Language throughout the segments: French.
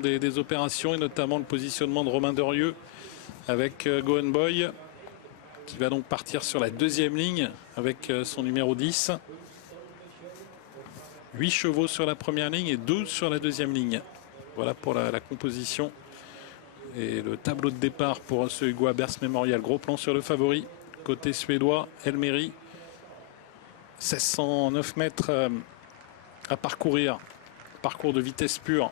des opérations et notamment le positionnement de Romain Derieux avec Go Boy qui va donc partir sur la deuxième ligne avec son numéro 10. 8 chevaux sur la première ligne et 12 sur la deuxième ligne. Voilà pour la composition et le tableau de départ pour ce Hugo Abers Memorial. Gros plan sur le favori côté suédois, Elmery. 1609 mètres à parcourir, parcours de vitesse pure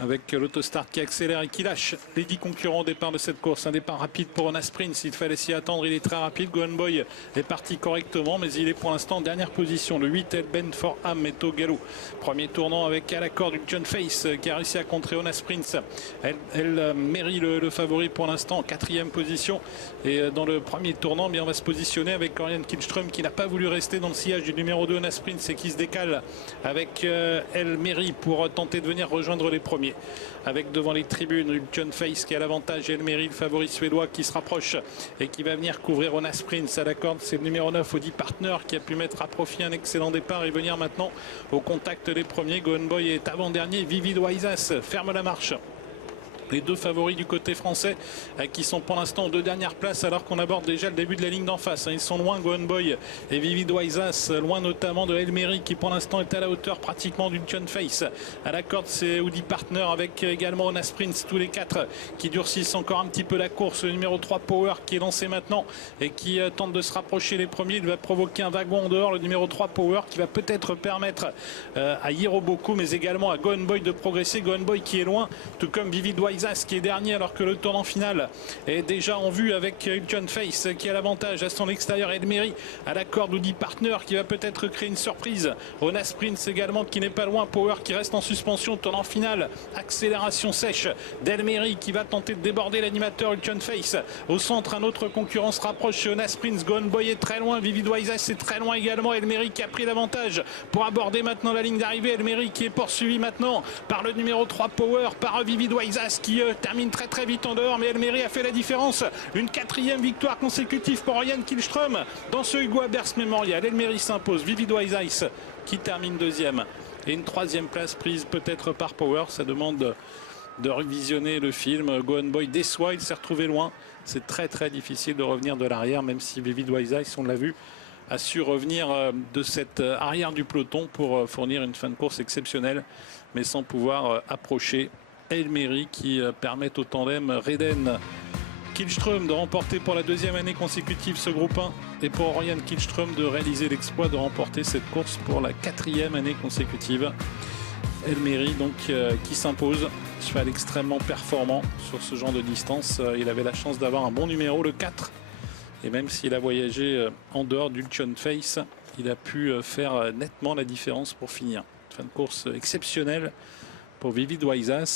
avec l'autostart qui accélère et qui lâche les 10 concurrents au départ de cette course. Un départ rapide pour Ona Sprint, s'il fallait s'y attendre, il est très rapide. Go Boy est parti correctement, mais il est pour l'instant en dernière position. Le 8, Ben for Am est au galop. Premier tournant avec à l'accord du John Face qui a réussi à contrer Ona Sprint. Elle mérite le favori pour l'instant en quatrième position. Et dans le premier tournant, bien, on va se positionner avec Orion Kihlström qui n'a pas voulu rester dans le sillage du numéro 2 Ona Sprint et qui se décale avec Elmery pour tenter de venir rejoindre les premiers. Avec devant les tribunes John Face qui a l'avantage et Elmery, le favori suédois, qui se rapproche et qui va venir couvrir Ona Sprint. Ça l'accorde, c'est le numéro 9 Audi Partner qui a pu mettre à profit un excellent départ et venir maintenant au contact des premiers. Go Boy est avant-dernier. Vivid Waisas ferme la marche. Les deux favoris du côté français qui sont pour l'instant aux deux dernières places alors qu'on aborde déjà le début de la ligne d'en face. Ils sont loin, Go Boy et Vivid Waisas, loin notamment de Elmery qui pour l'instant est à la hauteur pratiquement du John Face. À la corde, c'est Audi Partner avec également Ona Sprint, tous les quatre qui durcissent encore un petit peu la course. Le numéro 3 Power qui est lancé maintenant et qui tente de se rapprocher les premiers. Il va provoquer un wagon en dehors, le numéro 3 Power qui va peut-être permettre à Hiroboku mais également à Go Boy de progresser. Go Boy qui est loin, tout comme Vivid Waisas qui est dernier alors que le tournant final est déjà en vue avec John Face qui a l'avantage à son extérieur. Elmery à la corde, Audi Partner qui va peut-être créer une surprise. Ona Sprint également qui n'est pas loin. Power qui reste en suspension. Tournant final, accélération sèche d'Elmery qui va tenter de déborder l'animateur John Face. Au centre, un autre concurrent se rapproche chez Ona Sprint. Go Boy est très loin. Vivid Waisas est très loin également. Elmery qui a pris l'avantage pour aborder maintenant la ligne d'arrivée. Elmery qui est poursuivi maintenant par le numéro 3 Power, par Vivid Waisas qui termine très vite en dehors, mais Elmery a fait la différence. Une quatrième victoire consécutive pour Orion Kihlström dans ce Hugo Abers Memorial. Elmery s'impose, Vivid Waisas qui termine deuxième et une troisième place prise peut-être par Power. Ça demande de revisionner le film. Go Boy déçoit, il s'est retrouvé loin. C'est très difficile de revenir de l'arrière, même si Vivid Waisas, on l'a vu, a su revenir de cette arrière du peloton pour fournir une fin de course exceptionnelle, mais sans pouvoir approcher Elmery qui permet au tandem Reden Kihlström de remporter pour la deuxième année consécutive ce groupe 1 et pour Orion Kihlström de réaliser l'exploit de remporter cette course pour la quatrième année consécutive. Elmery donc qui s'impose, cheval extrêmement performant sur ce genre de distance. Il avait la chance d'avoir un bon numéro, le 4, et même s'il a voyagé en dehors du John Face, il a pu faire nettement la différence pour finir. Fin de course exceptionnelle pour Vivid Waisas.